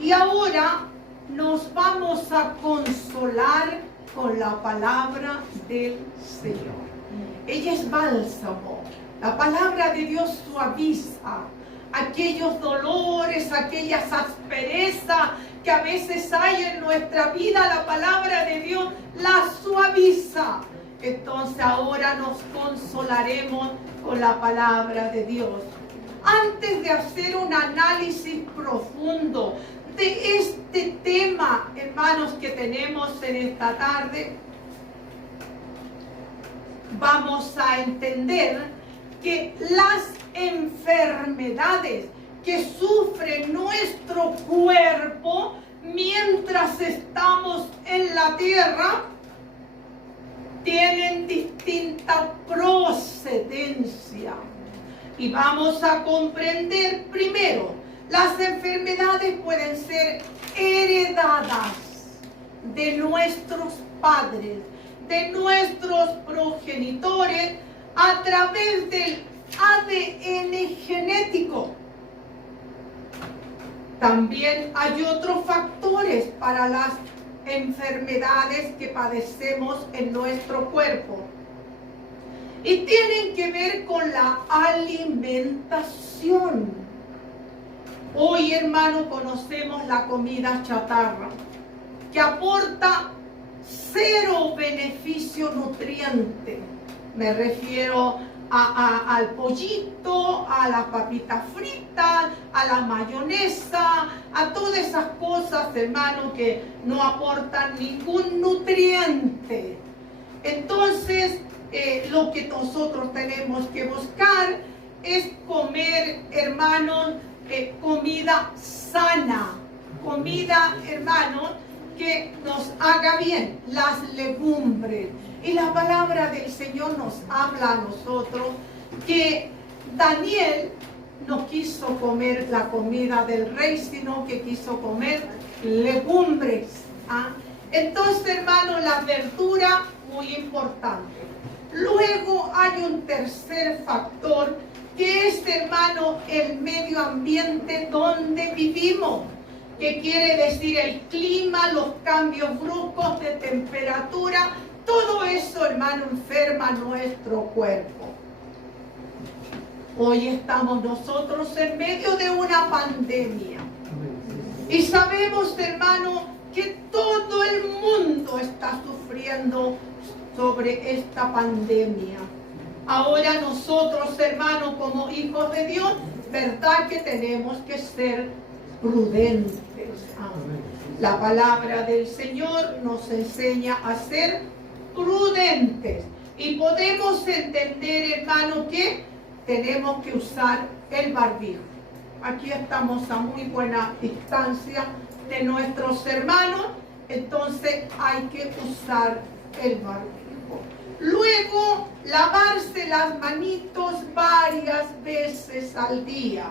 Y ahora nos vamos a consolar con la palabra del Señor. Ella es bálsamo. La palabra de Dios suaviza aquellos dolores, aquellas asperezas que a veces hay en nuestra vida. La palabra de Dios la suaviza. Entonces ahora nos consolaremos con la palabra de Dios. Antes de hacer un análisis profundo de este tema, hermanos, que tenemos en esta tarde, vamos a entender que las enfermedades que sufre nuestro cuerpo mientras estamos en la tierra tienen distinta procedencia. Y vamos a comprender primero, las enfermedades pueden ser heredadas de nuestros padres, de nuestros progenitores, a través del ADN genético. También hay otros factores para las enfermedades que padecemos en nuestro cuerpo. Y tienen que ver con la alimentación. Hoy, hermano, conocemos la comida chatarra, que aporta cero beneficio nutriente. Me refiero al pollito, a las papitas fritas, a la mayonesa, a todas esas cosas, hermano, que no aportan ningún nutriente. Entonces, lo que nosotros tenemos que buscar es comer, hermanos, comida sana, comida, hermanos, que nos haga bien, las legumbres. Y la palabra del Señor nos habla a nosotros que Daniel no quiso comer la comida del rey, sino que quiso comer legumbres. Entonces, hermano, la verdura, muy importante. Luego hay un tercer factor, que es, hermano, el medio ambiente donde vivimos, que quiere decir el clima, los cambios bruscos de temperatura. Todo eso, hermano, enferma nuestro cuerpo. Hoy estamos nosotros en medio de una pandemia. Y sabemos, hermano, que todo el mundo está sufriendo sobre esta pandemia. Ahora nosotros, hermanos, como hijos de Dios, verdad que tenemos que ser prudentes. La palabra del Señor nos enseña a ser prudentes. Y podemos entender, hermano, que tenemos que usar el barbijo. Aquí estamos a muy buena distancia de nuestros hermanos, entonces hay que usar el barbijo. Luego, lavarse las manitos varias veces al día.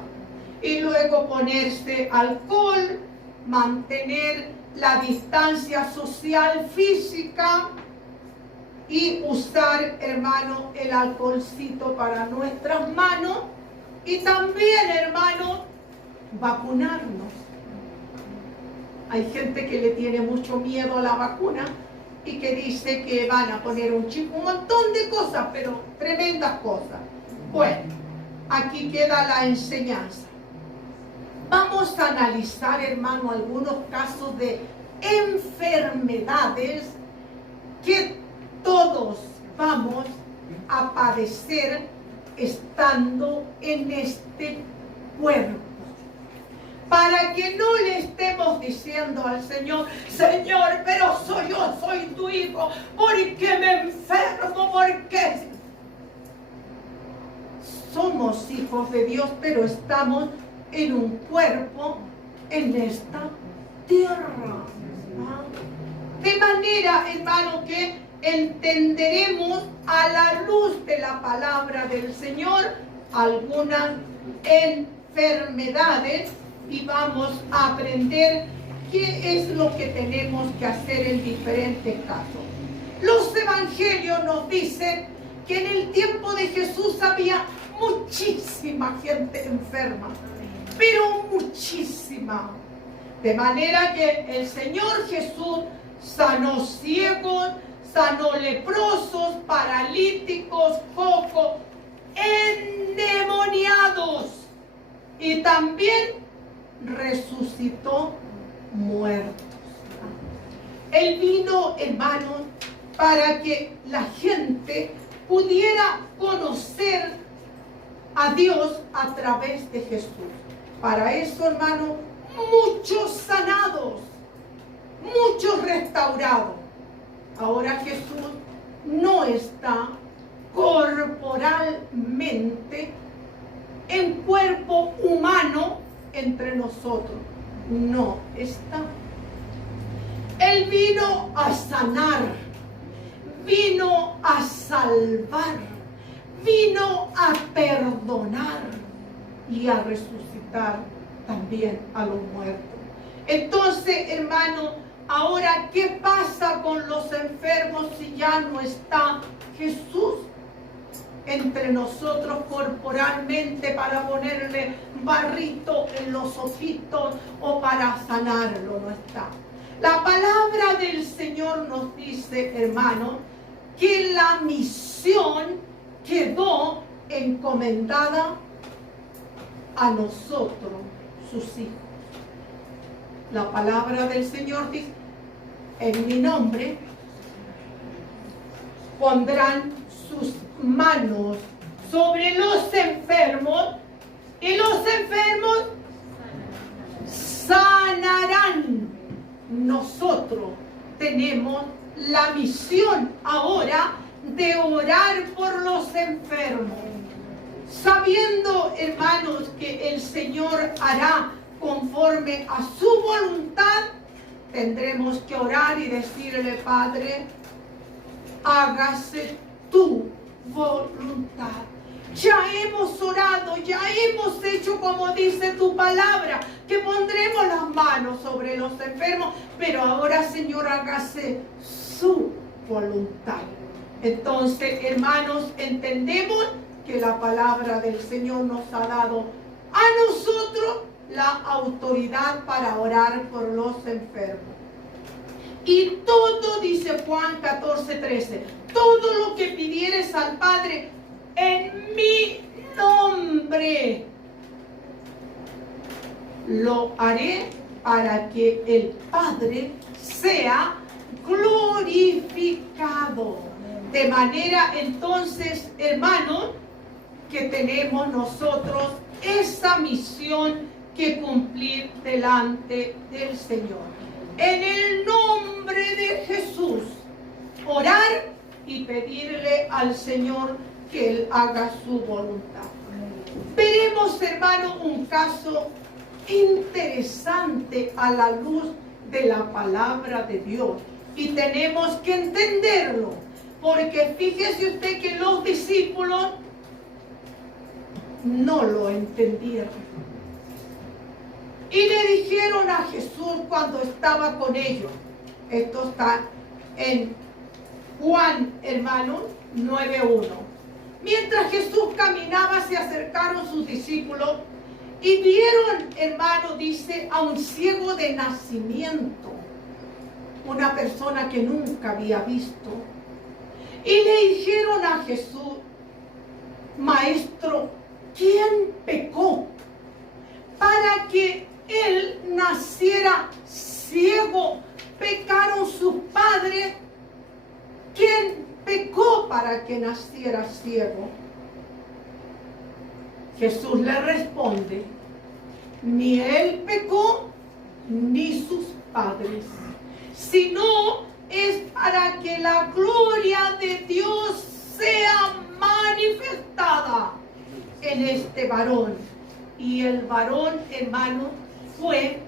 Y luego ponerse alcohol, mantener la distancia social física y usar, hermano, el alcoholcito para nuestras manos. Y también, hermano, vacunarnos. Hay gente que le tiene mucho miedo a la vacuna y que dice que van a poner un chip, un montón de cosas, pero tremendas cosas. Bueno, aquí queda la enseñanza. Vamos a analizar, hermano, algunos casos de enfermedades que todos vamos a padecer estando en este cuerpo. Para que no le estemos diciendo al Señor, Señor, pero yo soy tu hijo, ¿por qué me enfermo? ¿Por qué? Somos hijos de Dios, pero estamos en un cuerpo en esta tierra. De manera, hermano, que entenderemos a la luz de la palabra del Señor algunas enfermedades y vamos a aprender qué es lo que tenemos que hacer en diferentes casos. Los evangelios nos dicen que en el tiempo de Jesús había muchísima gente enferma, pero muchísima. De manera que el Señor Jesús sanó ciegos, sanó leprosos, paralíticos, cojos, endemoniados, y también resucitó muertos. Él vino, hermanos, para que la gente pudiera conocer a Dios a través de Jesús. Para eso, hermanos, muchos sanados, muchos restaurados. Ahora Jesús no está corporalmente en cuerpo humano entre nosotros. No está. Él vino a sanar, vino a salvar, vino a perdonar y a resucitar también a los muertos. Entonces, hermano, ahora, ¿qué pasa con los enfermos si ya no está Jesús entre nosotros corporalmente para ponerle barrito en los ojitos o para sanarlo? No está. La palabra del Señor nos dice, hermano, que la misión quedó encomendada a nosotros, sus hijos. La palabra del Señor dice, en mi nombre pondrán sus manos sobre los enfermos y los enfermos sanarán. Nosotros tenemos la misión ahora de orar por los enfermos, sabiendo, hermanos, que el Señor hará conforme a su voluntad. Tendremos que orar y decirle: Padre, hágase tu voluntad. Ya hemos orado, ya hemos hecho como dice tu palabra, que pondremos las manos sobre los enfermos, pero ahora, Señor, hágase su voluntad. Entonces, hermanos, entendemos que la palabra del Señor nos ha dado a nosotros la autoridad para orar por los enfermos. Y todo, dice Juan 14:13, todo lo que pidieres al Padre en mi nombre, lo haré para que el Padre sea glorificado. De manera, entonces, hermanos, que tenemos nosotros esa misión que cumplir delante del Señor. En el nombre de Jesús, orar y pedirle al Señor que Él haga su voluntad. Veremos, hermano, un caso interesante a la luz de la palabra de Dios. Y tenemos que entenderlo, porque fíjese usted que los discípulos no lo entendieron. Y le dijeron a Jesús cuando estaba con ellos. Esto está en Juan, hermano, 9:1. Mientras Jesús caminaba, se acercaron sus discípulos y vieron, hermano, dice, a un ciego de nacimiento, una persona que nunca había visto. Y le dijeron a Jesús: Maestro, ¿quién pecó para que él naciera ciego? ¿Pecaron sus padres? ¿Quién pecó para que naciera ciego? Jesús le responde: ni él pecó, ni sus padres, sino es para que la gloria de Dios sea manifestada en este varón. Y el varón, hermano, fue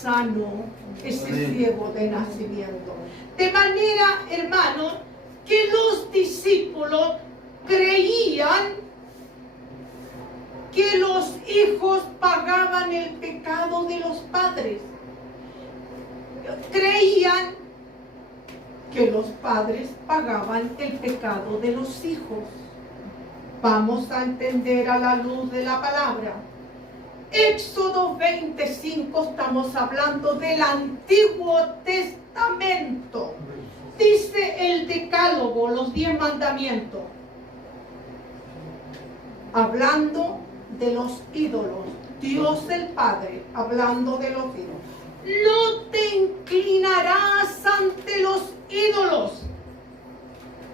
sano, ese ciego de nacimiento. De manera, hermano, que los discípulos creían que los hijos pagaban el pecado de los padres. Creían que los padres pagaban el pecado de los hijos. Vamos a entender a la luz de la palabra. Éxodo 25, estamos hablando del Antiguo Testamento. Dice el Decálogo, los 10 mandamientos, hablando de los ídolos. Dios el Padre, hablando de los ídolos. No te inclinarás ante los ídolos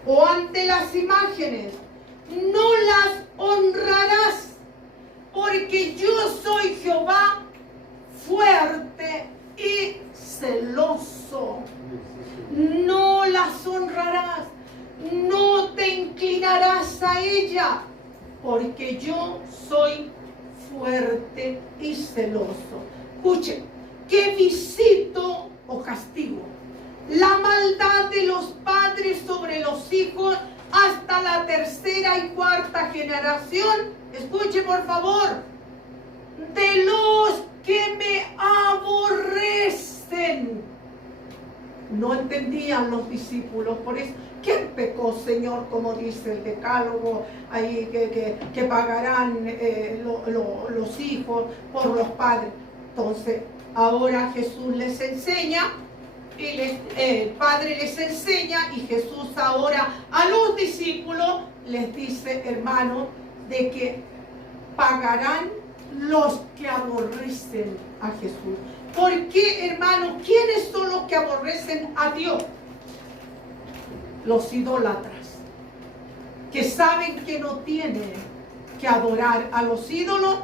o ante las imágenes. No las honrarás, porque yo soy Jehová, fuerte y celoso. No las honrarás, no te inclinarás a ella, porque yo soy fuerte y celoso. Escuchen, que visito o castigo la maldad de los padres sobre los hijos hasta la 3ª y 4ª generación. Escuche por favor, de los que me aborrecen. No entendían los discípulos, por eso, ¿quién pecó, Señor? Como dice el Decálogo, ahí que pagarán los hijos por los padres. Entonces, ahora Jesús les enseña, y el Padre les enseña, y Jesús ahora a los discípulos les dice, hermano, de que pagarán los que aborrecen a Jesús. ¿Por qué, hermano? ¿Quiénes son los que aborrecen a Dios? Los idólatras, que saben que no tienen que adorar a los ídolos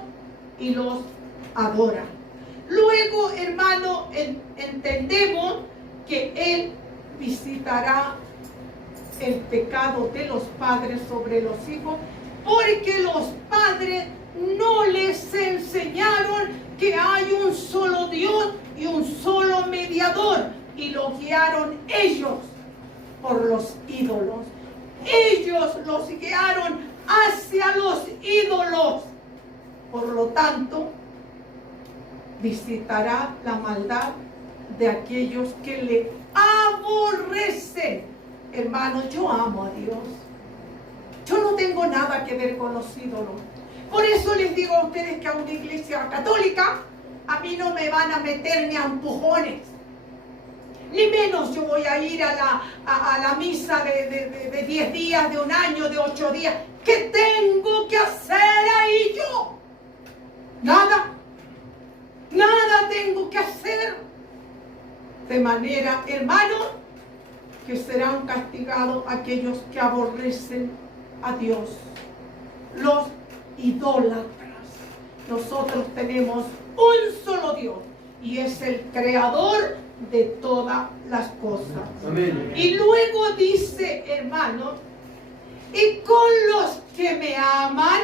y los adoran. Luego, hermano, entendemos que Él visitará el pecado de los padres sobre los hijos, porque los padres no les enseñaron que hay un solo Dios y un solo mediador, y lo guiaron ellos por los ídolos. Ellos los guiaron hacia los ídolos. Por lo tanto, visitará la maldad de aquellos que le aborrecen. Hermanos, yo amo a Dios. Yo no tengo nada que ver con los ídolos. Por eso les digo a ustedes que a una iglesia católica a mí no me van a meter ni a empujones. Ni menos yo voy a ir a la misa de 10 días, de un año, de 8 días. ¿Qué tengo que hacer ahí yo? Nada. Nada tengo que hacer. De manera, hermanos, que serán castigados aquellos que aborrecen a Dios. Los idólatras. Nosotros tenemos un solo Dios y es el creador de todas las cosas. Amén. Y luego dice, hermano, y con los que me aman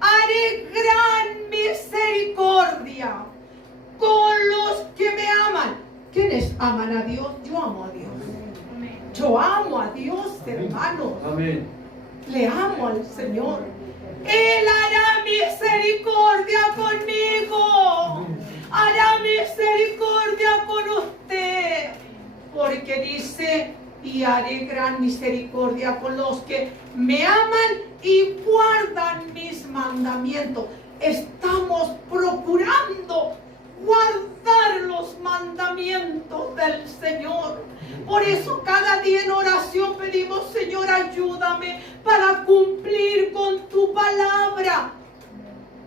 haré gran misericordia. Con los que me aman. ¿Quiénes aman a Dios? Yo amo a Dios. Yo amo a Dios, hermanos. Amén. Le amo al Señor. Él hará misericordia conmigo. Hará misericordia con usted. Porque dice, y haré gran misericordia con los que me aman y guardan mis mandamientos. Estamos procurando guardar los mandamientos del Señor. Por eso cada día en oración pedimos, Señor, ayúdame para cumplir con tu palabra,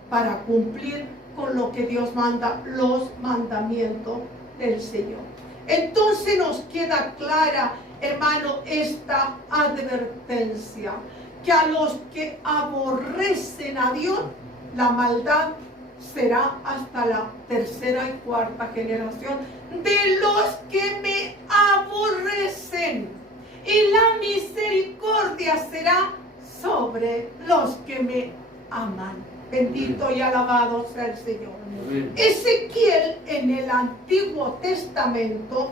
para cumplir con lo que Dios manda, los mandamientos del Señor. Entonces nos queda clara, hermano, esta advertencia, que a los que aborrecen a Dios, la maldad será hasta la 3ª y 4ª generación de los que me aborrecen, y la misericordia será sobre los que me aman. Bendito y alabado sea el Señor. Amén. Ezequiel, en el Antiguo Testamento,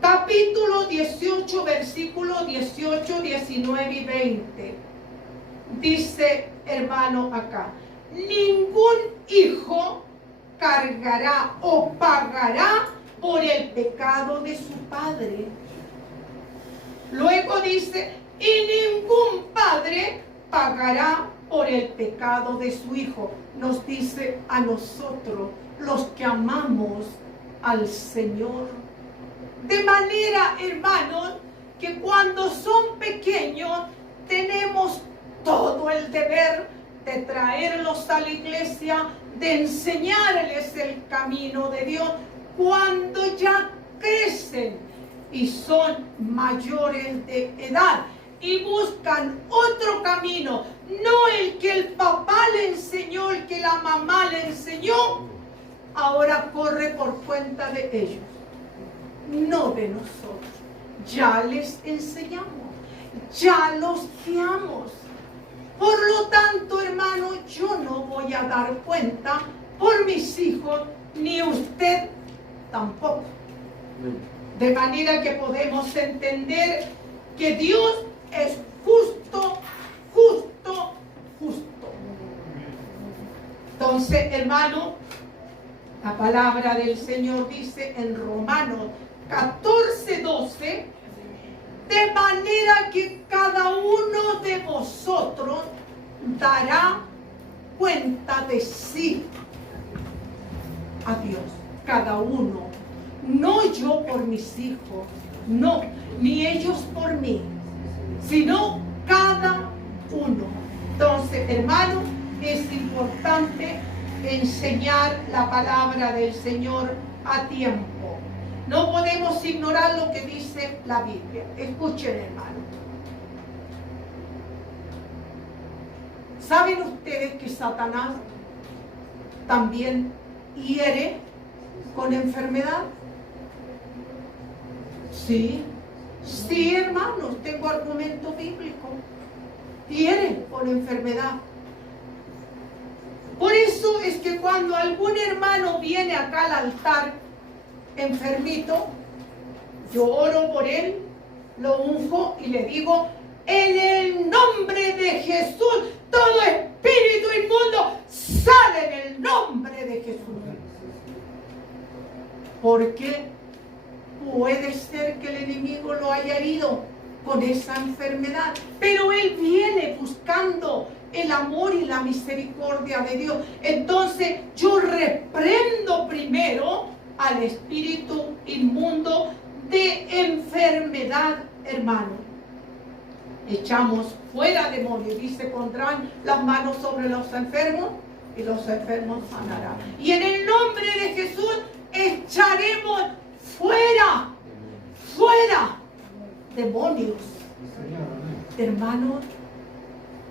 capítulo 18, versículos 18, 19 y 20, dice, hermano, acá: ningún hijo cargará o pagará por el pecado de su padre. Luego dice, y ningún padre pagará por el pecado de su Hijo. Nos dice a nosotros, los que amamos al Señor. De manera, hermanos, que cuando son pequeños tenemos todo el deber de traerlos a la iglesia, de enseñarles el camino de Dios. Cuando ya crecen y son mayores de edad y buscan otro camino, no el que el papá le enseñó, el que la mamá le enseñó, ahora corre por cuenta de ellos, no de nosotros. Ya les enseñamos, ya los guiamos. Por lo tanto, hermano, yo no voy a dar cuenta por mis hijos, ni usted tampoco. De manera que podemos entender que Dios es justo, justo, justo. Entonces, hermano, la palabra del Señor dice en Romanos 14:12, de manera que cada uno de vosotros dará cuenta de sí a Dios. Cada uno. No yo por mis hijos, no, ni ellos por mí, sino cada uno. Entonces, hermano, es importante enseñar la palabra del Señor a tiempo. No podemos ignorar lo que dice la Biblia. Escuchen, hermano. ¿Saben ustedes que Satanás también hiere con enfermedad? Sí, sí, hermanos, tengo argumento bíblico. Hiere con enfermedad. Por eso es que cuando algún hermano viene acá al altar enfermito, yo oro por él, lo unjo y le digo, en el nombre de Jesús, todo espíritu inmundo sale en el nombre de Jesús. Porque puede ser que el enemigo lo haya herido con esa enfermedad, pero él viene buscando el amor y la misericordia de Dios. Entonces yo reprendo primero al espíritu inmundo de enfermedad, hermano. Echamos fuera demonios, dice, pondrán las manos sobre los enfermos y los enfermos sanarán. Y en el nombre de Jesús echaremos fuera demonios. Hermanos,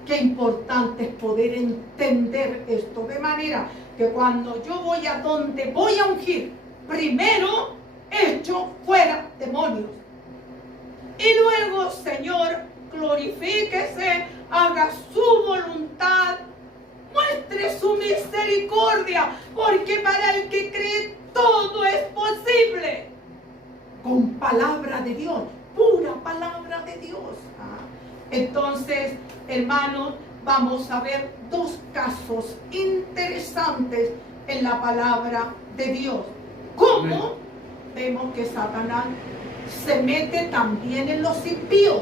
qué importante es poder entender esto, de manera que cuando yo voy a donde voy a ungir, primero echo fuera demonios. Y luego, Señor, glorifíquese, haga su voluntad, muestre su misericordia, porque para el que cree todo es posible. Con palabra de Dios, pura palabra de Dios. Entonces, hermanos, vamos a ver dos casos interesantes en la palabra de Dios. ¿Cómo? Vemos que Satanás se mete también en los impíos.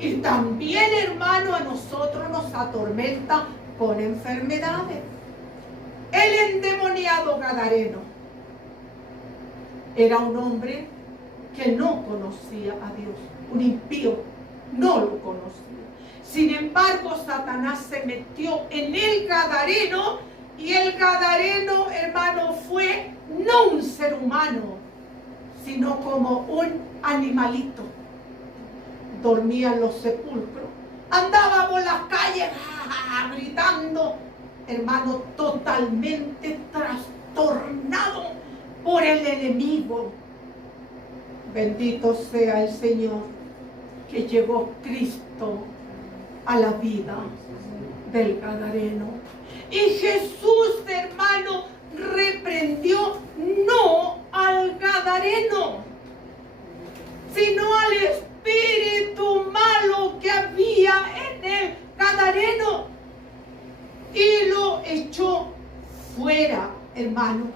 Y también, hermano, a nosotros nos atormenta con enfermedades. El endemoniado gadareno era un hombre que no conocía a Dios, un impío, no lo conocía. Sin embargo, Satanás se metió en el gadareno, y el gadareno, hermano, fue no un ser humano, sino como un animalito. Dormía en los sepulcros, andaba por las calles gritando, hermano, totalmente trastornado por el enemigo. Bendito sea el Señor, que llegó Cristo a la vida del gadareno. Y Jesús, hermano, reprendió no al gadareno, sino al espíritu malo que había en el gadareno, y lo echó fuera, hermano.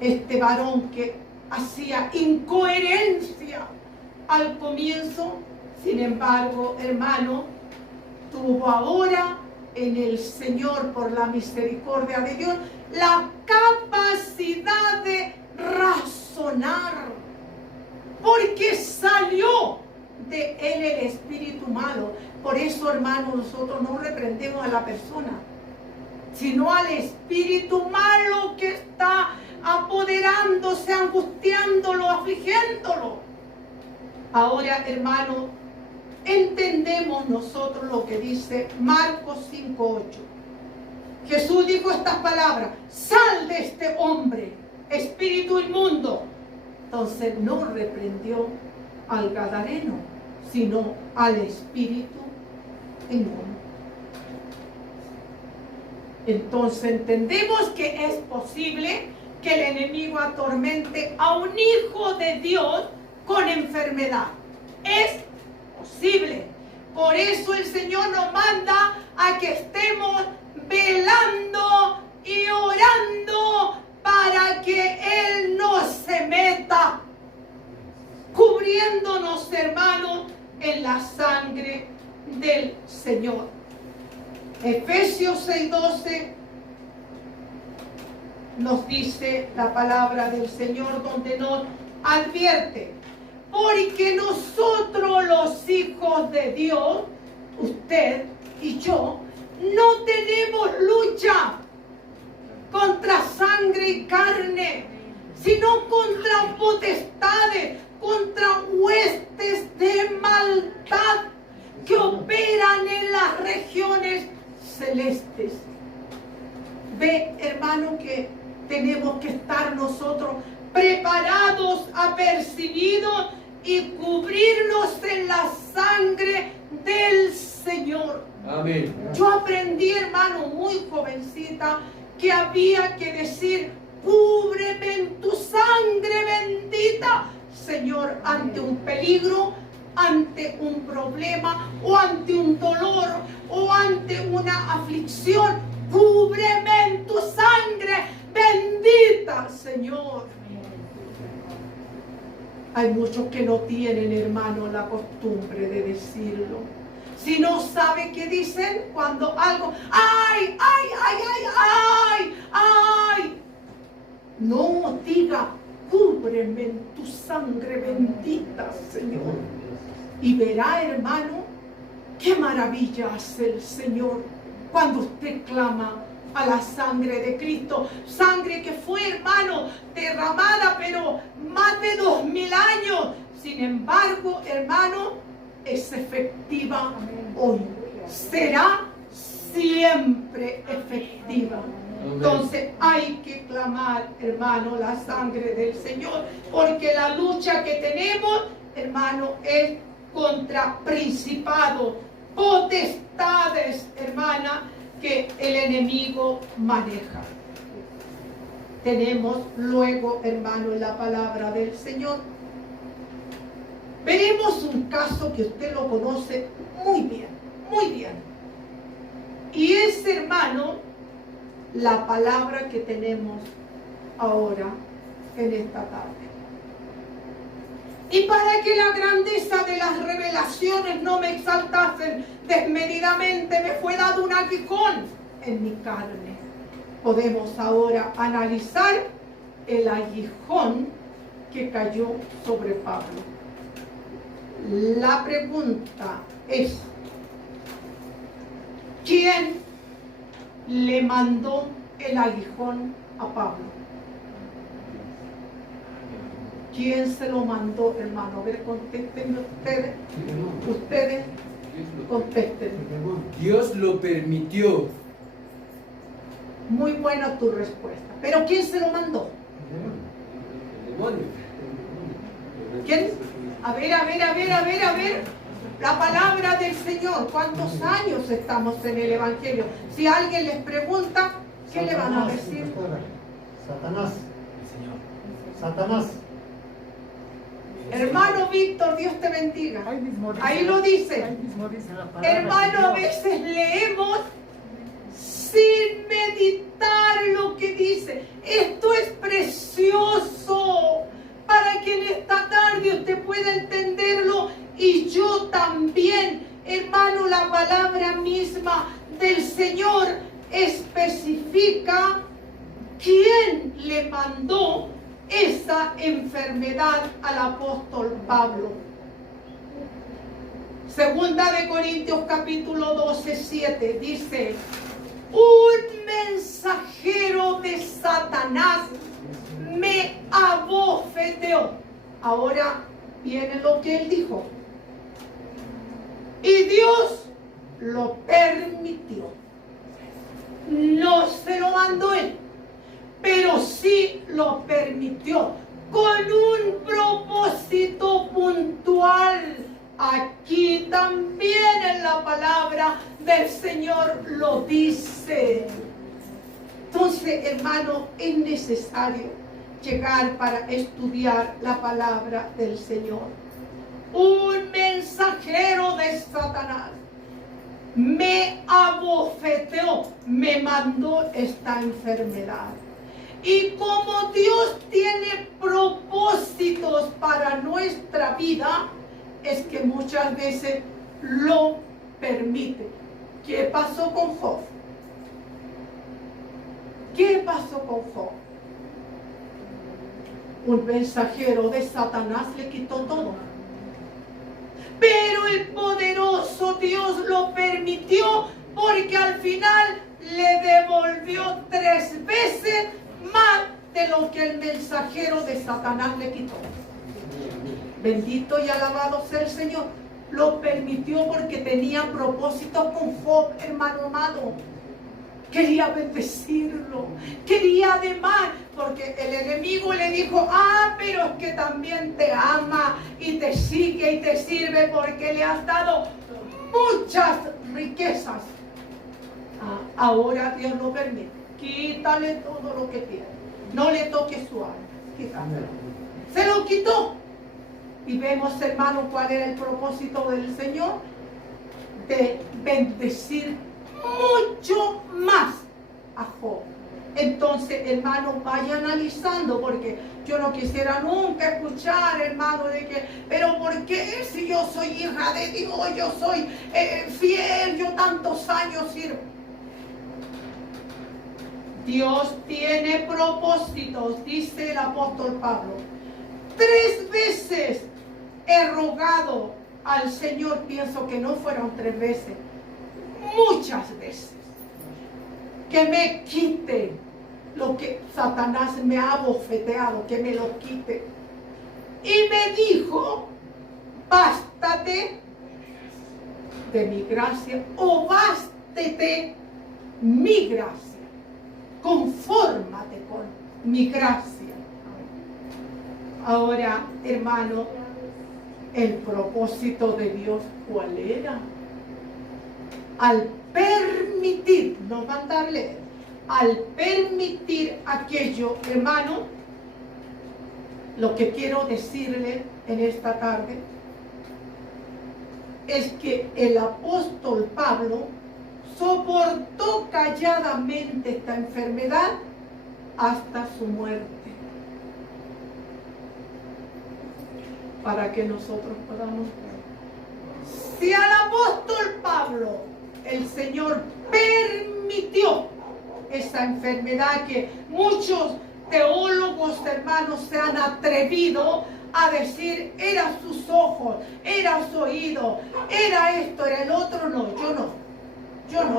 Este varón que hacía incoherencia al comienzo, sin embargo, hermano, tuvo ahora en el Señor, por la misericordia de Dios, la capacidad de razonar, porque salió de él el espíritu malo. Por eso, hermanos, nosotros no reprendemos a la persona, sino al espíritu malo que está apoderándose, angustiándolo, afligiéndolo. Ahora, hermanos, entendemos nosotros lo que dice Marcos 5:8. Jesús dijo estas palabras: sal de este hombre, espíritu inmundo. Entonces no reprendió al gadareno, sino al espíritu inmundo. Entonces entendemos que es posible que el enemigo atormente a un hijo de Dios con enfermedad. Es posible. Por eso el Señor nos manda a que estemos velando y orando para que Él no se meta, cubriéndonos, hermanos, en la sangre del Señor. Efesios 6:12 nos dice la palabra del Señor, donde nos advierte: porque nosotros los hijos de Dios, usted y yo, no tenemos lucha contra sangre y carne, sino contra potestades, contra huestes de maldad que operan en las regiones celestes. Ve, hermano, que tenemos que estar nosotros preparados, apercibidos y cubrirnos en la sangre del Señor. Amén. Yo aprendí, hermano, muy jovencita, que había que decir: cúbreme en tu sangre bendita, Señor, ante un peligro, ante un problema, o ante un dolor, o ante una aflicción. Cúbreme en tu sangre bendita, Señor. Hay muchos que no tienen, hermano, la costumbre de decirlo. Si no sabe qué dicen cuando algo, ¡ay, ay, ay, ay, ay, ay! No diga: cúbreme en tu sangre bendita, Señor. Y verá, hermano, qué maravilla hace el Señor cuando usted clama a la sangre de Cristo. Sangre que fue, hermano, derramada, pero más de 2000 años. Sin embargo, hermano, es efectiva hoy. Será siempre efectiva. Entonces hay que clamar, hermano, la sangre del Señor, porque la lucha que tenemos, hermano, es contra principados, potestades, hermana, que el enemigo maneja. Tenemos luego, hermano, en la palabra del Señor, veremos un caso que usted lo conoce muy bien, muy bien. Y es, hermano, la palabra que tenemos ahora en esta tarde. Y para que la grandeza de las revelaciones no me exaltasen desmedidamente, me fue dado un aguijón en mi carne. Podemos ahora analizar el aguijón que cayó sobre Pablo. La pregunta es: ¿quién le mandó el aguijón a Pablo? ¿Quién se lo mandó, hermano? A ver, contéstenme ustedes. Ustedes contesten. Dios lo permitió. Muy buena tu respuesta. ¿Pero quién se lo mandó? El demonio. ¿Quién? A ver. La palabra del Señor. ¿Cuántos años estamos en el Evangelio? Si alguien les pregunta, ¿qué le van a decir? Satanás. Satanás. Hermano Víctor, Dios te bendiga. Ahí lo dice. Hermano, a veces leemos sin meditar lo que dice. Esto es precioso para que en esta tarde usted pueda entenderlo, y yo también, hermano. La palabra misma del Señor mandó esa enfermedad al apóstol Pablo. Segunda de Corintios capítulo 12, 7 dice: un mensajero de Satanás me abofeteó. Ahora viene lo que él dijo. Y Dios lo permitió. No se lo mandó él, pero sí lo permitió con un propósito puntual. Aquí también en la palabra del Señor lo dice. Entonces, hermano, es necesario llegar para estudiar la palabra del Señor. Un mensajero de Satanás me abofeteó, me mandó esta enfermedad. Y como Dios tiene propósitos para nuestra vida, es que muchas veces lo permite. ¿Qué pasó con Job? ¿Qué pasó con Job? Un mensajero de Satanás le quitó todo. Pero el poderoso Dios lo permitió, porque al final le devolvió 3 veces más de lo que el mensajero de Satanás le quitó. Bendito y alabado sea el Señor. Lo permitió porque tenía propósito con Job, hermano amado. Quería bendecirlo, quería además, porque el enemigo le dijo: pero es que también te ama y te sigue y te sirve porque le has dado muchas riquezas. Ahora Dios lo permite. Quítale todo lo que tiene. No le toques su alma. Quítale. Se lo quitó. Y vemos, hermano, cuál era el propósito del Señor: de bendecir mucho más a Job. Entonces, hermano, vaya analizando, porque yo no quisiera nunca escuchar, hermano, de que, pero ¿por qué si yo soy hija de Dios, yo soy fiel, yo tantos años sirvo? Dios tiene propósitos, dice el apóstol Pablo. 3 veces he rogado al Señor, pienso que no fueron 3 veces, muchas veces, que me quite lo que Satanás me ha bofeteado, que me lo quite. Y me dijo: bástate de mi gracia, o bástete mi gracia, confórmate con mi gracia. Ahora, hermano, el propósito de Dios, ¿cuál era? Al permitir, no mandarle, al permitir aquello, hermano, lo que quiero decirle en esta tarde es que el apóstol Pablo soportó calladamente esta enfermedad hasta su muerte, para que nosotros podamos ver. Si al apóstol Pablo el Señor permitió esa enfermedad, que muchos teólogos, hermanos, se han atrevido a decir: era sus ojos, era su oído, era esto, era el otro. No,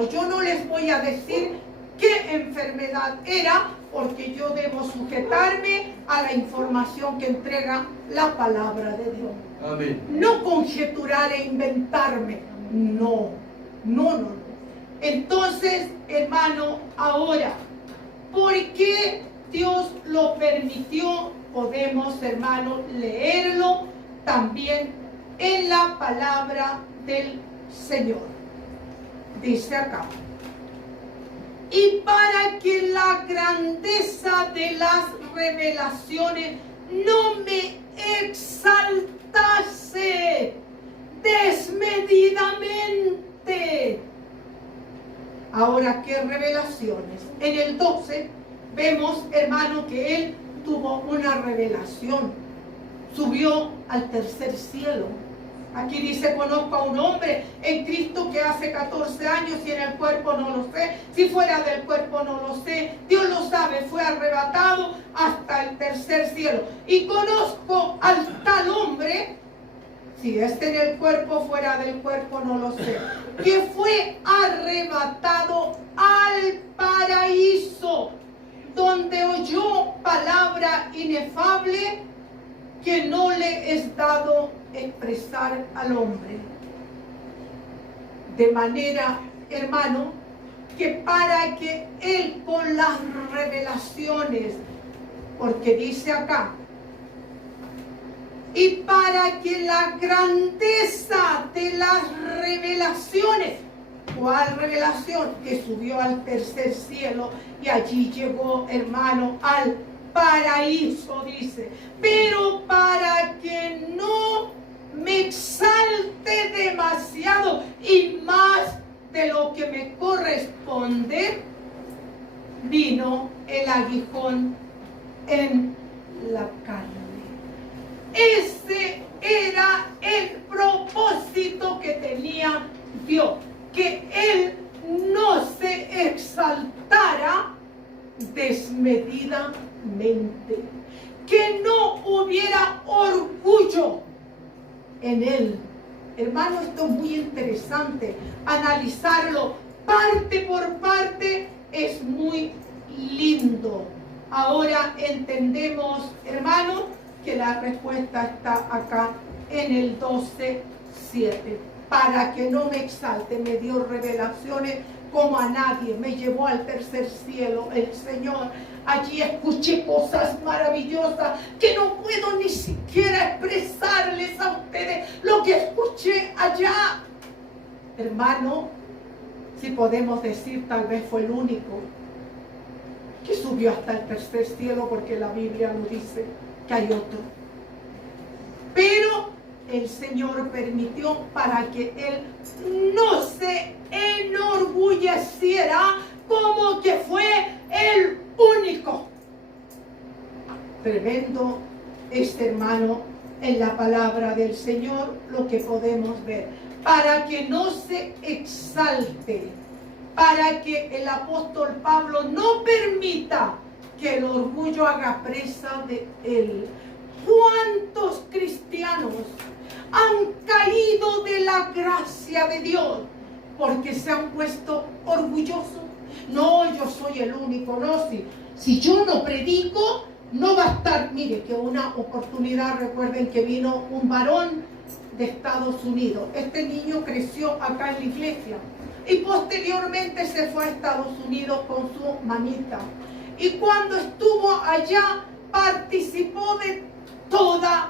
yo no les voy a decir qué enfermedad era, porque yo debo sujetarme a la información que entrega la palabra de Dios. Amén. No conjeturar e inventarme. No. Entonces, hermano, ahora, ¿por qué Dios lo permitió? Podemos, hermano, leerlo también en la palabra del Señor. Dice acá: y para que la grandeza de las revelaciones no me exaltase desmedidamente. Ahora, ¿qué revelaciones? En el 12 vemos, hermano, que él tuvo una revelación. Subió al tercer cielo. Aquí dice, conozco a un hombre en Cristo que hace 14 años y en el cuerpo no lo sé. Si fuera del cuerpo no lo sé. Dios lo sabe, fue arrebatado hasta el tercer cielo. Y conozco al tal hombre, si es en el cuerpo, fuera del cuerpo no lo sé, que fue arrebatado al paraíso, donde oyó palabra inefable que no le es dado expresar al hombre. De manera, hermano, que para que él con las revelaciones, porque dice acá, y para que la grandeza de las revelaciones, ¿cuál revelación? Que subió al tercer cielo y allí llegó, hermano, al paraíso, dice. Pero para que no me exalte demasiado y más de lo que me corresponde, vino el aguijón en la carne. Ese era el propósito que tenía Dios, que Él no se exaltara desmedidamente, que no hubiera orgullo en Él. Hermano, esto es muy interesante, analizarlo parte por parte es muy lindo. Ahora entendemos, hermano, que la respuesta está acá en el 12:7. Para que no me exalte, me dio revelaciones como a nadie. Me llevó al tercer cielo el Señor. Allí escuché cosas maravillosas que no puedo ni siquiera expresarles a ustedes lo que escuché allá. Hermano, si podemos decir, tal vez fue el único que subió hasta el tercer cielo, porque la Biblia lo dice que hay otro. Pero el Señor permitió para que Él no se enorgulleciera como que fue el único. Tremendo este, hermano, en la palabra del Señor lo que podemos ver. Para que no se exalte, para que el apóstol Pablo no permita que el orgullo haga presa de él. ¿Cuántos cristianos han caído de la gracia de Dios porque se han puesto orgullosos? No, yo soy el único, no, si yo no predico, no va a estar. Mire, que una oportunidad, recuerden que vino un varón de Estados Unidos. Este niño creció acá en la iglesia y posteriormente se fue a Estados Unidos con su mamita. Y cuando estuvo allá, participó de todas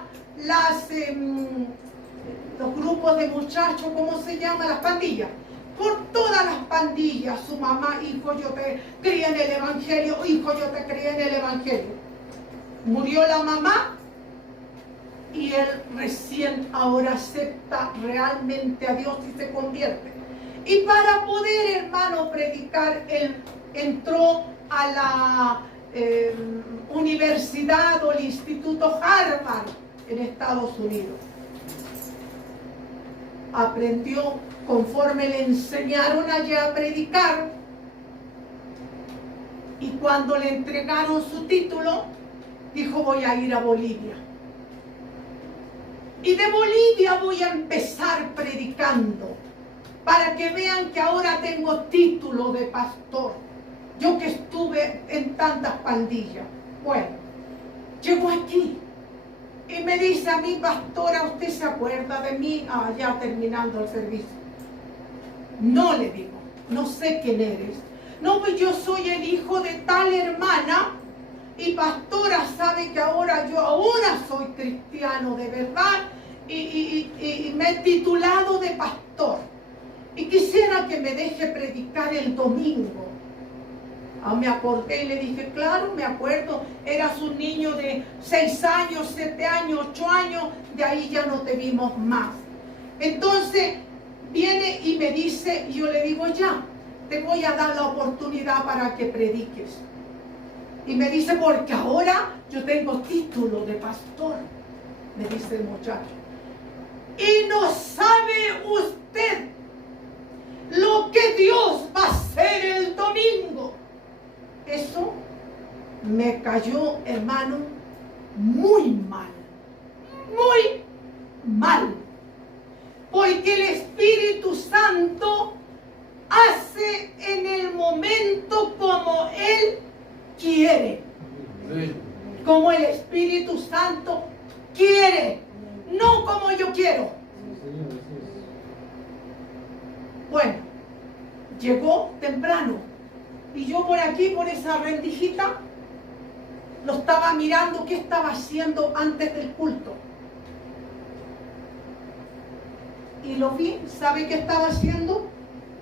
los grupos de muchachos, ¿cómo se llama? Las pandillas. Por todas las pandillas, su mamá, hijo, yo te crié en el Evangelio, hijo, yo te crié en el Evangelio. Murió la mamá y él recién ahora acepta realmente a Dios y se convierte. Y para poder, hermano, predicar, él entró a la universidad o el instituto Harvard en Estados Unidos. Aprendió conforme le enseñaron allá a predicar, y cuando le entregaron su título dijo: voy a ir a Bolivia y de Bolivia voy a empezar predicando para que vean que ahora tengo título de pastor, yo que estuve en tantas pandillas. Bueno, llegó aquí y me dice a mí: pastora, ¿usted se acuerda de mí? Ya terminando el servicio. No, le digo, no sé quién eres. No, pues yo soy el hijo de tal hermana, y pastora sabe que ahora soy cristiano de verdad y me he titulado de pastor y quisiera que me deje predicar el domingo. Me acordé y le dije: claro, me acuerdo, eras un niño de 6 años, 7 años, 8 años, de ahí ya no te vimos más. Entonces viene y me dice, y yo le digo: ya, te voy a dar la oportunidad para que prediques. Y me dice: porque ahora yo tengo título de pastor, me dice el muchacho. Y no sabe usted lo que Dios va a hacer el domingo. Eso me cayó, hermano, muy mal. Muy mal. Porque el Espíritu Santo hace en el momento como Él quiere. Como el Espíritu Santo quiere, no como yo quiero. Bueno, llegó temprano y yo por aquí, por esa rendijita, lo estaba mirando qué estaba haciendo antes del culto. Y lo vi, ¿sabe qué estaba haciendo?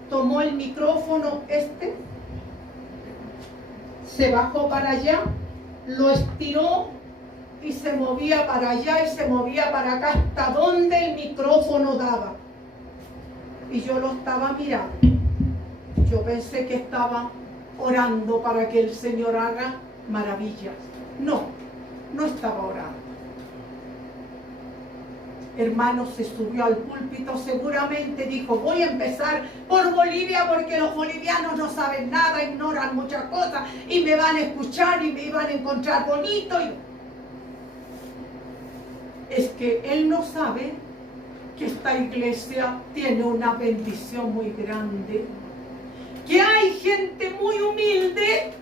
Tomó el micrófono se bajó para allá, lo estiró y se movía para allá y se movía para acá hasta donde el micrófono daba. Y yo lo estaba mirando. Yo pensé que estaba orando para que el Señor haga maravillas. No, no estaba orando. Hermano, se subió al púlpito, seguramente dijo, voy a empezar por Bolivia porque los bolivianos no saben nada, ignoran muchas cosas y me van a escuchar y me van a encontrar bonito. Es que él no sabe que esta iglesia tiene una bendición muy grande, que hay gente muy humilde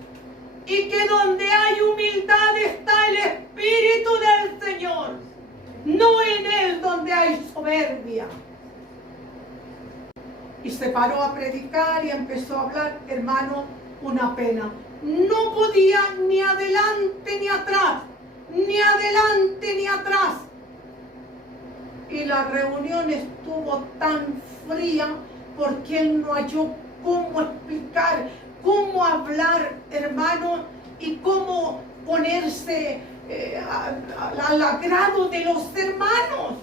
y que donde hay humildad está el Espíritu del Señor. No en él donde hay soberbia. Y se paró a predicar y empezó a hablar, hermano, una pena. No podía ni adelante ni atrás, ni adelante ni atrás. Y la reunión estuvo tan fría porque él no halló cómo explicar, cómo hablar, hermano, y cómo ponerse al agrado de los hermanos.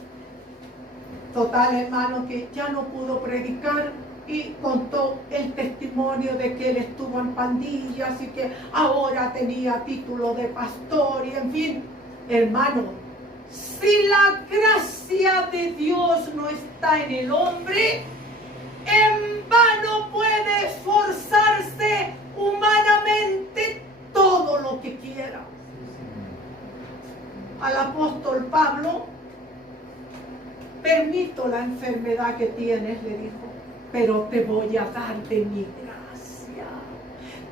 Total, hermano, que ya no pudo predicar y contó el testimonio de que él estuvo en pandillas y que ahora tenía título de pastor y en fin, hermano, si la gracia de Dios no está en el hombre, en vano puede esforzarse humanamente todo lo que quiera. Al apóstol Pablo, permito la enfermedad que tienes, le dijo, pero te voy a dar de mi gracia.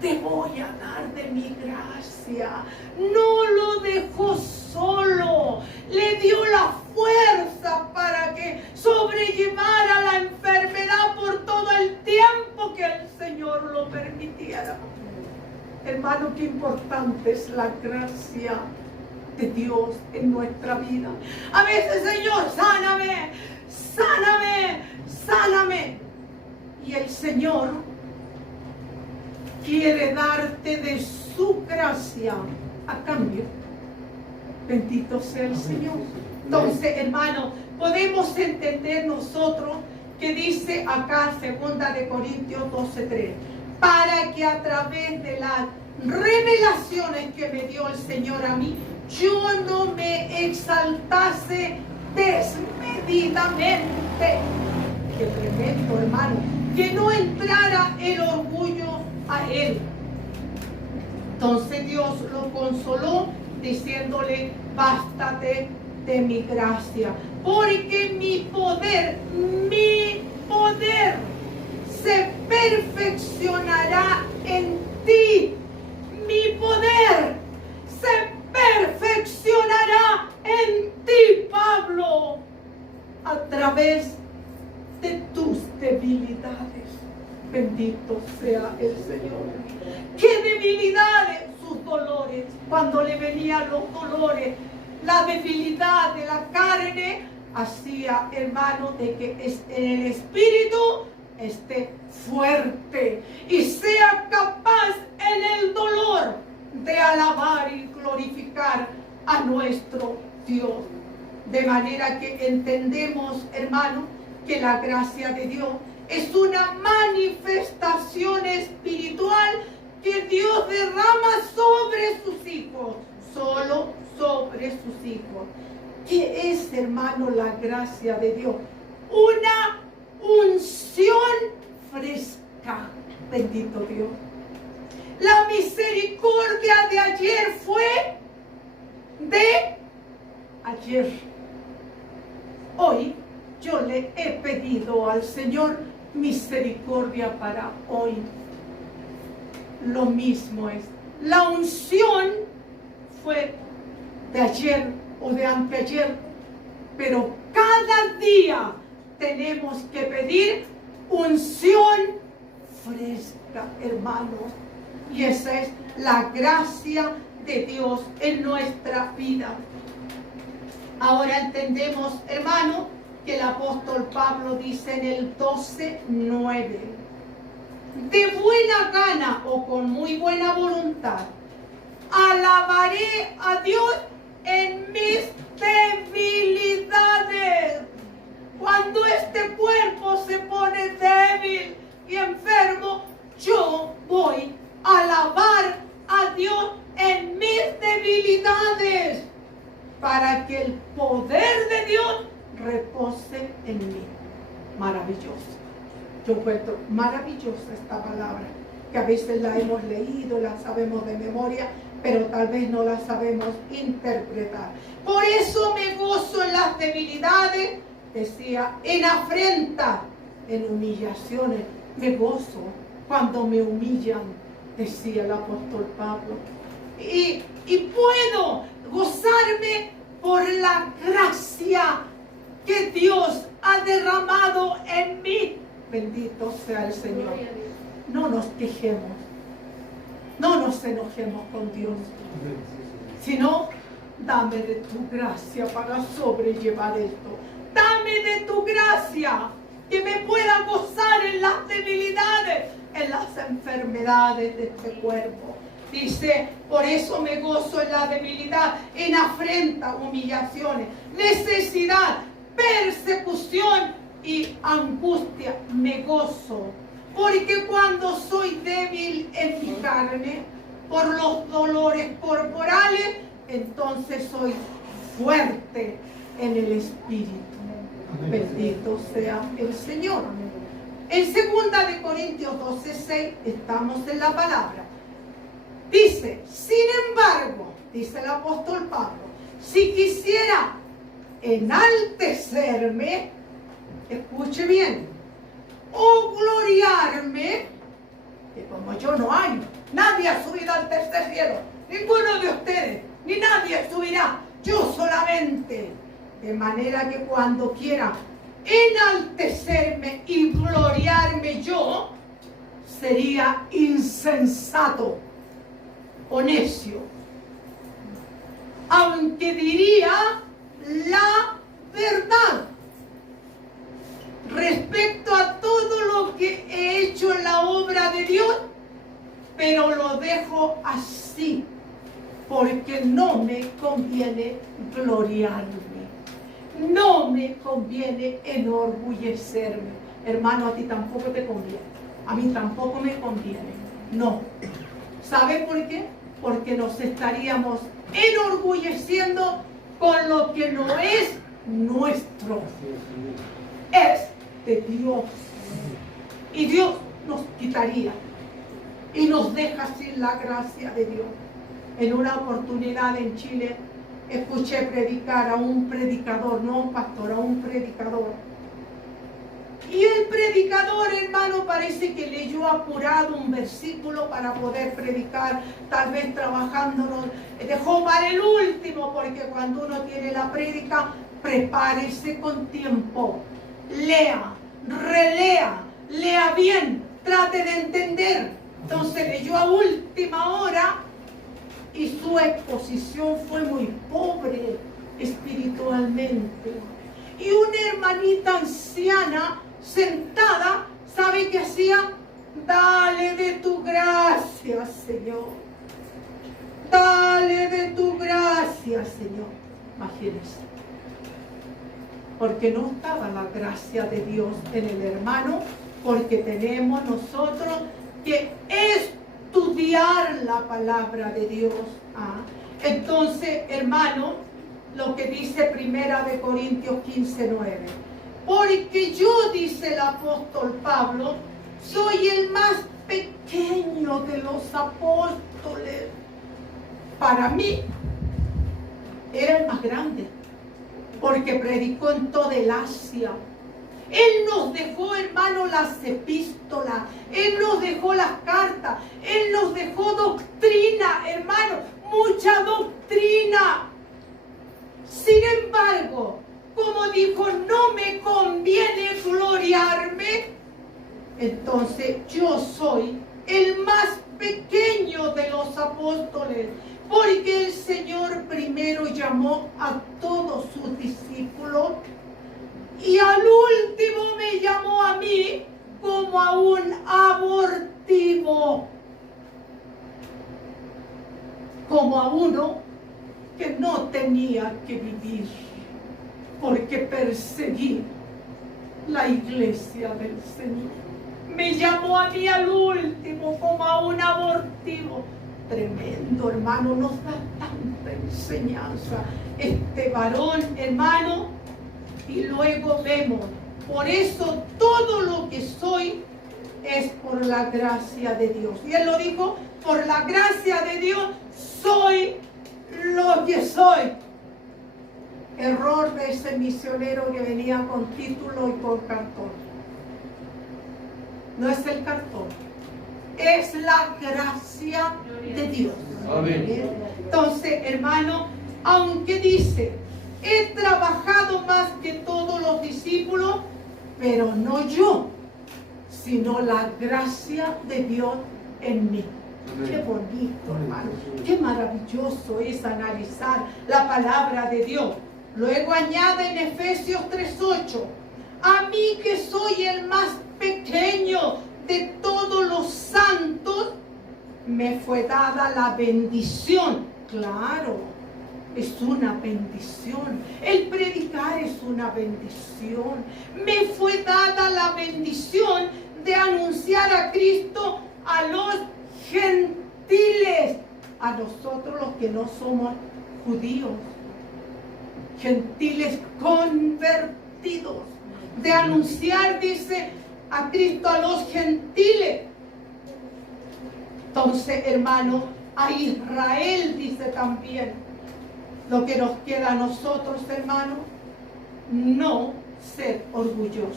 Te voy a dar de mi gracia. No lo dejó solo, le dio la fuerza para que sobrellevara la enfermedad por todo el tiempo que el Señor lo permitiera. Hermano, qué importante es la gracia de Dios en nuestra vida. A veces, Señor, sáname, sáname, sáname. Y el Señor quiere darte de su gracia a cambio. Bendito sea el Señor. Entonces, hermano, podemos entender nosotros que dice acá 2 de Corintios 12:3, para que a través de las revelaciones que me dio el Señor a mí, yo no me exaltase desmedidamente. Qué tremendo, hermano. Que no entrara el orgullo a él. Entonces Dios lo consoló diciéndole, bástate de mi gracia, porque mi poder se perfeccionará en ti. Mi poder se perfeccionará en ti, Pablo, a través de tus debilidades. Bendito sea el Señor. ¿Qué debilidades? Sus dolores. Cuando le venían los dolores, la debilidad de la carne hacía, hermano, de que en el espíritu esté fuerte y sea capaz en el dolor de alabar y glorificar a nuestro Dios. De manera que entendemos, hermano, que la gracia de Dios es una manifestación espiritual que Dios derrama sobre sus hijos, solo sobre sus hijos. ¿Qué es, hermano, la gracia de Dios? Una unción fresca. Bendito Dios. La misericordia de ayer fue de ayer. Hoy yo le he pedido al Señor misericordia para hoy. Lo mismo es. La unción fue de ayer o de anteayer, pero cada día tenemos que pedir unción fresca, hermanos. Y esa es la gracia de Dios en nuestra vida. Ahora entendemos, hermano, que el apóstol Pablo dice en el 12:9: de buena gana o con muy buena voluntad, alabaré a Dios en mis debilidades. Cuando este cuerpo se pone débil y enfermo, yo voy a alabar a Dios en mis debilidades, para que el poder de Dios repose en mí. Maravilloso. Yo encuentro maravillosa esta palabra, que a veces la hemos leído, la sabemos de memoria, pero tal vez no la sabemos interpretar. Por eso me gozo en las debilidades, decía, en afrenta, en humillaciones. Me gozo cuando me humillan, decía el apóstol Pablo. Y puedo gozarme por la gracia que Dios ha derramado en mí. Bendito sea el Señor. No nos quejemos, no nos enojemos con Dios, sino dame de tu gracia para sobrellevar esto. Dame de tu gracia, que me pueda gozar en las debilidades, en las enfermedades de este cuerpo. Dice, por eso me gozo en la debilidad, en afrenta, humillaciones, necesidad, persecución y angustia. Me gozo, porque cuando soy débil en mi carne, por los dolores corporales, entonces soy fuerte en el espíritu. Bendito sea el Señor. En 2 Corintios 12:6 estamos en la palabra. Dice, sin embargo, dice el apóstol Pablo, si quisiera enaltecerme, escuche bien, o gloriarme, que como yo no hay, nadie ha subido al tercer cielo, ninguno de ustedes, ni nadie subirá, yo solamente. De manera que cuando quiera enaltecerme y gloriarme yo, sería insensato o necio. Aunque diría la verdad respecto a todo lo que he hecho en la obra de Dios, pero lo dejo así, porque no me conviene gloriarme. No me conviene enorgullecerme. Hermano, a ti tampoco te conviene. A mí tampoco me conviene. No. ¿Sabe por qué? Porque nos estaríamos enorgulleciendo con lo que no es nuestro. Es de Dios. Y Dios nos quitaría y nos deja sin la gracia de Dios. En una oportunidad en Chile, escuché predicar a un predicador, no a un pastor, a un predicador. Y el predicador, hermano, parece que leyó apurado un versículo para poder predicar, tal vez trabajándolo, dejó para el último, porque cuando uno tiene la prédica, prepárese con tiempo, lea, relea, lea bien, trate de entender. Entonces leyó a última hora y su exposición fue muy pobre espiritualmente. Y una hermanita anciana sentada, ¿sabe qué hacía? Dale de tu gracia, Señor. Dale de tu gracia, Señor. Imagínense. Porque no estaba la gracia de Dios en el hermano, porque tenemos nosotros que estudiar la palabra de Dios. Entonces, hermano, lo que dice Primera de Corintios 15:9. Porque yo, dice el apóstol Pablo, soy el más pequeño de los apóstoles. Para mí, era el más grande, porque predicó en toda el Asia. Él nos dejó, hermano, las epístolas, Él nos dejó las cartas, Él nos dejó doctrina, hermano, mucha doctrina. Sin embargo, como dijo, no me conviene gloriarme, entonces yo soy el más pequeño de los apóstoles, porque el Señor primero llamó a todos sus discípulos y al último me llamó a mí como a un abortivo, como a uno que no tenía que vivir, porque perseguí la iglesia del Señor. Me llamó a mí al último como a un abortivo. Tremendo, hermano, nos da tanta enseñanza este varón, hermano. Y luego vemos, por eso todo lo que soy es por la gracia de Dios. Y él lo dijo, por la gracia de Dios soy lo que soy. Error de ese misionero que venía con título y con cartón. No es el cartón, es la gracia de Dios. Amén. Entonces, hermano, aunque dice, he trabajado más que todos los discípulos, pero no yo, sino la gracia de Dios en mí. Amén. Qué bonito, hermano. Qué maravilloso es analizar la palabra de Dios. Luego añade en Efesios 3:8, a mí que soy el más pequeño de todos los santos, me fue dada la bendición. Claro, es una bendición. El predicar es una bendición. Me fue dada la bendición de anunciar a Cristo a los gentiles, a nosotros los que no somos judíos, gentiles convertidos, de anunciar, dice, a Cristo a los gentiles. Entonces, hermano, a Israel dice también. Lo que nos queda a nosotros, hermano, no ser orgullosos.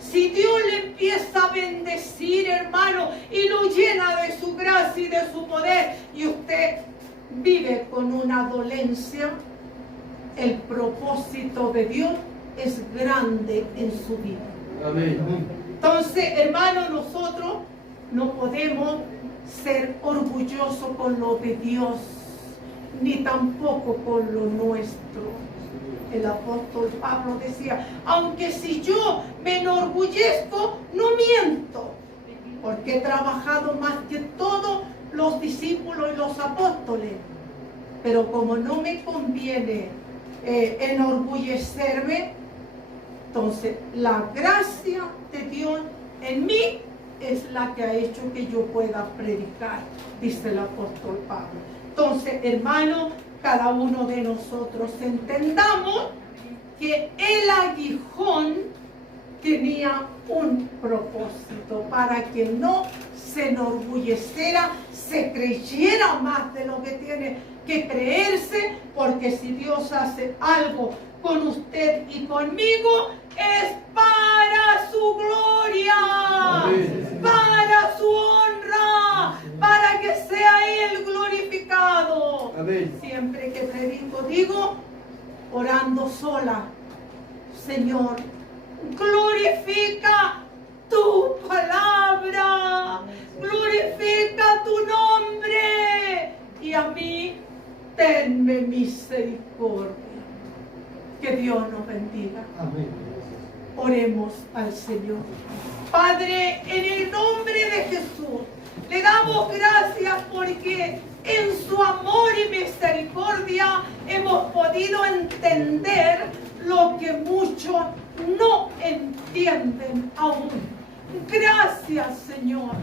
Si Dios le empieza a bendecir, hermano, y lo llena de su gracia y de su poder, y usted vive con una dolencia, el propósito de Dios es grande en su vida. Amén. Entonces, hermano, nosotros no podemos ser orgullosos con lo de Dios, ni tampoco con lo nuestro. El apóstol Pablo decía, aunque si yo me enorgullezco, no miento, porque he trabajado más que todos los discípulos y los apóstoles. Pero como no me conviene enorgullecerme, entonces la gracia de Dios en mí es la que ha hecho que yo pueda predicar, dice el apóstol Pablo. Entonces, hermano, cada uno de nosotros entendamos que el aguijón tenía un propósito, para que no se enorgulleciera, se creyera más de lo que tiene que creerse, porque si Dios hace algo con usted y conmigo, es para su gloria. Amén. Para su honra, para que sea Él glorificado. Amén. Siempre que predico digo, orando sola, Señor, glorifica tu palabra, glorifica tu nombre, y a mí tenme misericordia. Que Dios nos bendiga. Amén. Oremos al Señor. Padre, en el nombre de Jesús, le damos gracias porque en su amor y misericordia hemos podido entender lo que muchos no entienden aún. Gracias, Señor,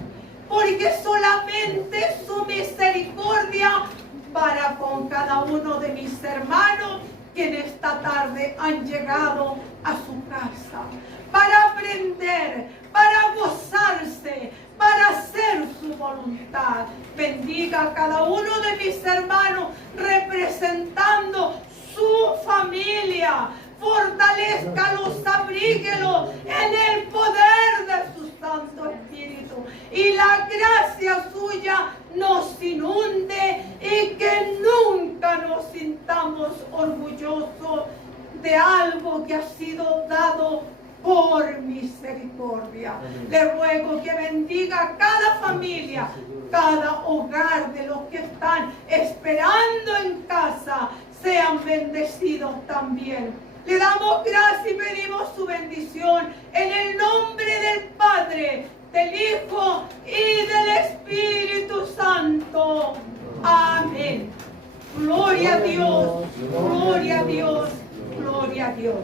porque solamente su misericordia para con cada uno de mis hermanos que esta tarde han llegado a su casa para aprender, para gozarse, para hacer su voluntad. Bendiga a cada uno de mis hermanos representando su familia. Fortalezcalos, abríguelos en el poder de su Santo Espíritu. Y la gracia suya nos inunde y que nunca nos sintamos orgullosos de algo que ha sido dado por misericordia. Le ruego que bendiga cada familia, cada hogar de los que están esperando en casa, sean bendecidos también. Le damos gracias y pedimos su bendición en el nombre del Padre, del Hijo y del Espíritu Santo. Amén. Gloria a Dios, gloria a Dios, gloria a Dios.